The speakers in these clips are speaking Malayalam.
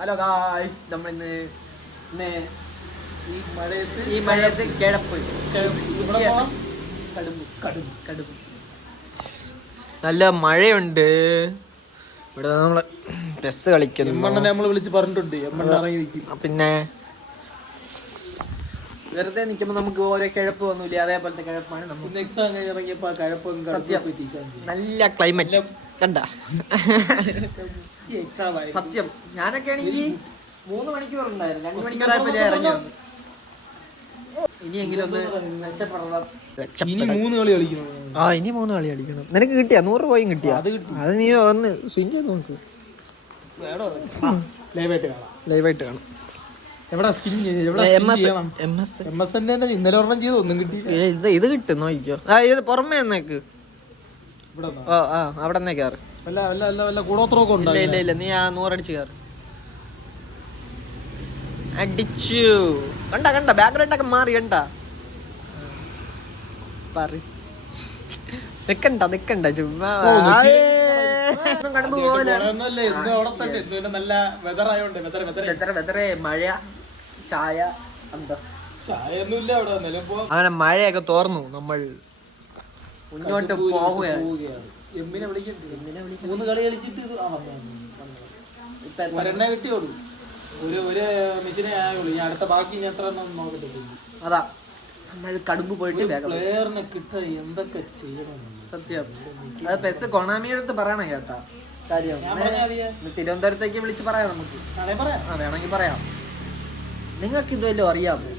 ഹലോ ഗായ്സ്, നമ്മളിന്ന് ഈ മഴയത്ത് കിഴപ്പ് കടും നല്ല മഴയുണ്ട് ഇവിടെ. നമ്മള് ചെസ് കളിക്കുന്നു. നമ്മള് വിളിച്ച് പറഞ്ഞിട്ടുണ്ട്. പിന്നെ വെറുതെ നിൽക്കുമ്പോൾ നമുക്ക് ഓരോ കിഴപ്പ് ഒന്നുമില്ല, അതേപോലത്തെ കിഴപ്പാണ് നമുക്ക്. എക്സാം കഴിഞ്ഞ് ഇറങ്ങിയപ്പോ കിഴപ്പ് നല്ല ക്ലൈമറ്റ് കണ്ട. സത്യം ഞാനൊക്കെ ആണെങ്കിൽ 3 മണിക്കൂറുണ്ടായിരുന്നു, 2 മണിക്കൂറായപ്പോ ഇറങ്ങി. ഇനിയെങ്കിലും ഒന്ന് രക്ഷപ്പെടണം. ഇനി 3 കളി കളിക്കണം. ഇനി 3 കളി കളിക്കണം. നിനക്ക് കിട്ടിയാ 100 രൂപയും കിട്ടിയാ? അത് നീ ഒന്ന് സ്വിൻ ചെയ്ത് നോക്ക്. ലൈവായിട്ട് കാണാം. ഇന്നലെ ഒരെണ്ണം ചെയ്ത് ഒന്നും കിട്ടി. ഇത് കിട്ടും നോക്കിക്കോ. ഇത് പുറമേ എന്നേക്ക് അവിടെ നിന്നേ കയറ്. ഇല്ല നീ ആ 100 അടിച്ച് കയറ്. അടിച്ചു കണ്ട ബാക്ക്ഗ്രൗണ്ട് ഒക്കെ മാറി കണ്ട. നിക്കണ്ട ചുമ്മാ മഴ ചായ അങ്ങനെ മഴയൊക്കെ തോർന്നു. നമ്മൾ മുന്നോട്ട് പോവുകയാണ്. 3 കളി കളിച്ചിട്ട് കിട്ടിയോളൂ. ഒരു മെഷീനെ ആയുള്ളൂ. ഈ അടുത്ത ബാക്കി ഞാൻ എത്ര നോക്കട്ടെ. അതാ നമ്മൾ കടുമ്പ് പോയിട്ട് പ്ലെയറിനെ കിട്ടാൻ എന്തൊക്കെ ചെയ്യണം. സത്യം അത് പെസ് കൊണാമിയുടെ അടുത്ത് പറയണം കേട്ടാ കാര്യം. തിരുവനന്തപുരത്തേക്ക് വിളിച്ച് പറയാം നമുക്ക്. വേണമെങ്കിൽ പറയാം. നിങ്ങൾക്ക് ഇതുവല്ലോ അറിയാമോ?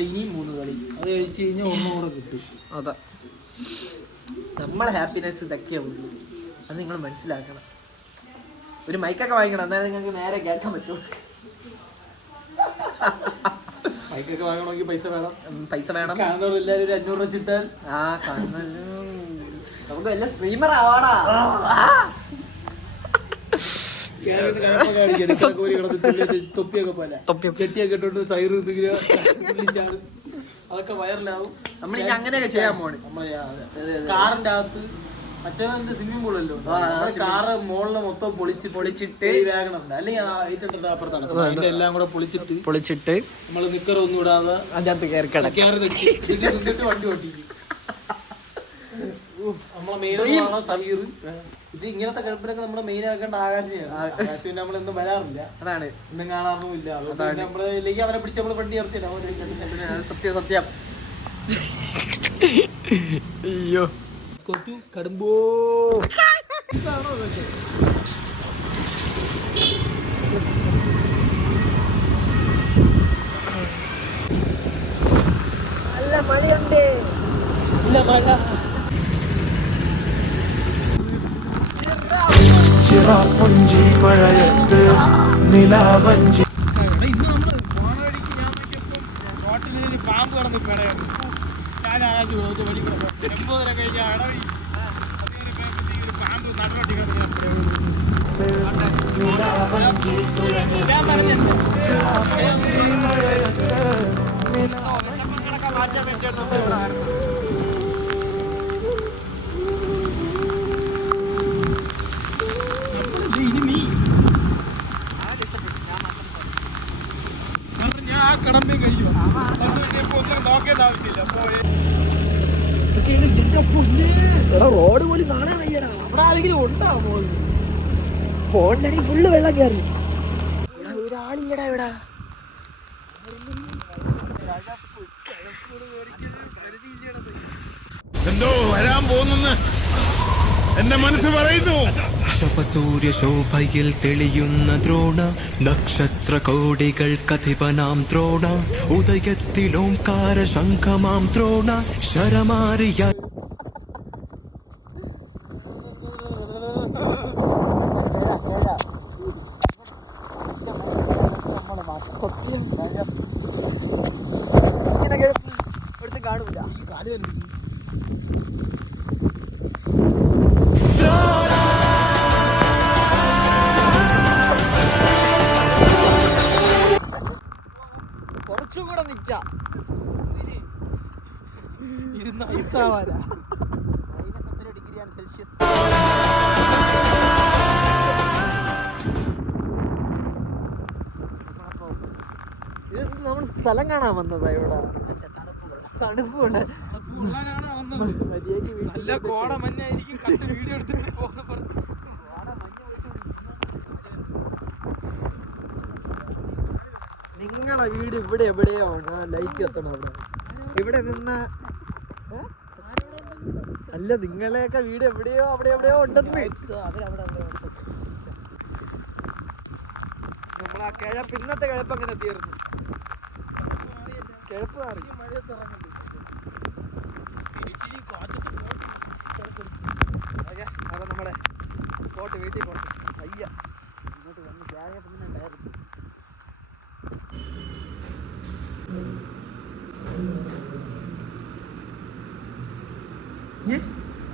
ഇനി 3 കളി അത് കഴിച്ച് കഴിഞ്ഞാൽ 1 കൂടെ കിട്ടും. അതാ നമ്മളെ ഹാപ്പിനെസ് ഇതൊക്കെയേ ഉള്ളൂ. അത് നിങ്ങൾ മനസ്സിലാക്കണം. ഒരു മൈക്കൊക്കെ വാങ്ങിക്കണം, എന്നാലും നിങ്ങൾക്ക് നേരെ കേൾക്കാൻ പറ്റുമോ? മൈക്കൊക്കെ വാങ്ങണമെങ്കിൽ പൈസ വേണം. എല്ലാവരും ഒരു 500 രൂപ ചിട്ടാൽ നമുക്ക് വല്ല സ്ട്രീമർ ആവാടാ. തൊപ്പിയൊക്കെ പോലെ കെട്ടിയൊക്കെ ഇട്ടോണ്ട് സൈറ് അതൊക്കെ വൈറലാവും. നമ്മളിനി അങ്ങനെയൊക്കെ ചെയ്യാൻ പോണേ. കാറിന്റെ അകത്ത് അച്ഛനെ സ്വിമ്മിംഗ് പൂളല്ലോ, കാറ് മുകളിൽ മൊത്തം പൊളിച്ചിട്ട് വേഗണുണ്ട്. അല്ലെങ്കിൽ അപ്പുറത്താണ് എല്ലാം കൂടെ പൊളിച്ചിട്ട് നമ്മള് നിക്കറൊന്നും ഇടാതെ അതിനകത്ത് നിന്നിട്ട് വണ്ടി ഓട്ടിക്കും. നമ്മളെ മെയിൻ സഹീർ. ഇത് ഇങ്ങനത്തെ കിഴപ്പിനൊക്കെ നമ്മള് മെയിൻ ആക്കേണ്ട ആകാശിനെ നമ്മളൊന്നും വരാറില്ല. അതാണ് ഒന്നും കാണാറൊന്നുമില്ല. നമ്മള് ഇല്ലെങ്കിൽ അവനെ പിടിച്ച് നമ്മള് വണ്ടി നിർത്തിയില്ല. സത്യം അയ്യോ കടുമ്പോ നല്ല മഴയുണ്ട്. ചിറാപ്പുഞ്ചി മഴയത്ത് നിലാവഞ്ചി. ഇന്ന് നമ്മള് പോണ വഴിക്ക് ഞാൻ നോക്കിയപ്പോൾ റോട്ടിൽ പാമ്പ് കിടന്ന് കിടയാണ്. ഞാൻ ആകാശം വഴി കിടന്നു 80 കഴിഞ്ഞ അടവി ഒരു പാമ്പ് നടുവട്ടി കിടന്ന് മാറ്റാൻ വേണ്ടിയാണ്. ഞാൻ ആ കടമ്പേ കഴിയുമോ ഒന്നും നോക്കേണ്ട ആവശ്യമില്ല. റോഡ് പോലും കാണാൻ വയ്യടാ. അവിടെ ആരെങ്കിലും ഉണ്ടാവോ? ഫോണിലാണെങ്കിൽ ഫുള്ള് വെള്ളം കയറി. ഒരാളില്ലടാ ഇവിടെ. എന്തോ വരാൻ പോകുന്നെന്ന് എന്റെ മനസ്സ് പറയുന്നു. ശപസൂര്യ ശോഭയിൽ തെളിയുന്ന ദ്രോണ, നക്ഷത്ര കോടികൾ കഥിപനാം ദ്രോണ, ഉദയത്തിലോംകാര ശംഖമാം ദ്രോണ, ശരമാരിയ കാണൂല. കുറച്ചുകൂടെ നിക്കാം. ഇരുന്ന് ഐസാവാനാ. -70 ഡിഗ്രിയാണ് സെൽഷ്യസ്. നമ്മൾ സ്ഥലം കാണാൻ വന്നതാ ഇവിടെ. തണുപ്പുണ്ട്. നല്ല കോട മഞ്ഞായിരിക്കും. വീഡിയോ എടുത്തിട്ട് നിങ്ങളെ വീട് ഇവിടെ എവിടെയോ ആണ്. ലൈറ്റ് എത്തണം അവിടെ. ഇവിടെ നിന്ന അല്ല, നിങ്ങളെയൊക്കെ വീട് എവിടെയോ അവിടെ എവിടെയോ ഉണ്ടെന്ന്. നമ്മളാ കിഴപ്പ്, ഇന്നത്തെ കിഴപ്പ് അങ്ങനെ തീർന്നു. കിഴപ്പ് മാറി. അപ്പൊ നമ്മളെ പോട്ട് വീട്ടിൽ പോട്ടെ. അയ്യ ഇങ്ങോട്ട് വന്ന്